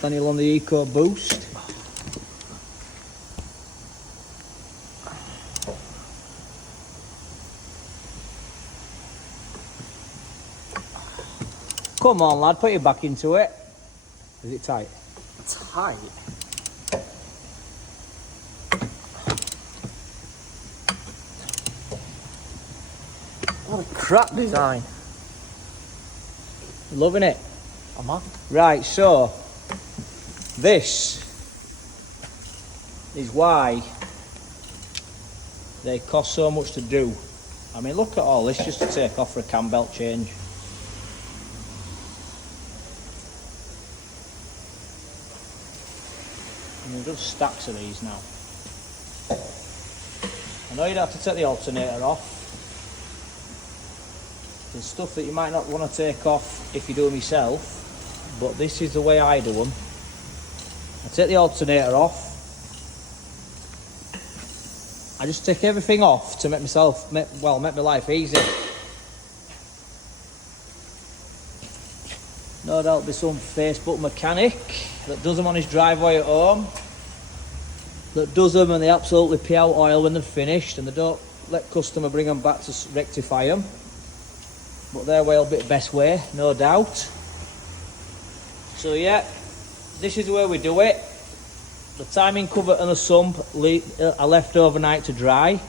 Daniel on the Eco Boost. Come on, lad, put your back into it. Is it tight? Tight? What a crap design. Loving it. Am I? Right, so this is why they cost so much to do. I mean, look at all this just to take off for a cam belt change. And we've done stacks of these now. I know you'd have to take the alternator off. There's stuff that you might not want to take off if you do them yourself, but this is the way I do them. I take the alternator off. I just take everything off to make make my life easy. No doubt there's some Facebook mechanic that does them on his driveway at home, that does them and they absolutely pee out oil when they're finished and they don't let customer bring them back to rectify them. But their way will be the best way, no doubt. So yeah, this is the way we do it. The timing cover and the sump are left overnight to dry.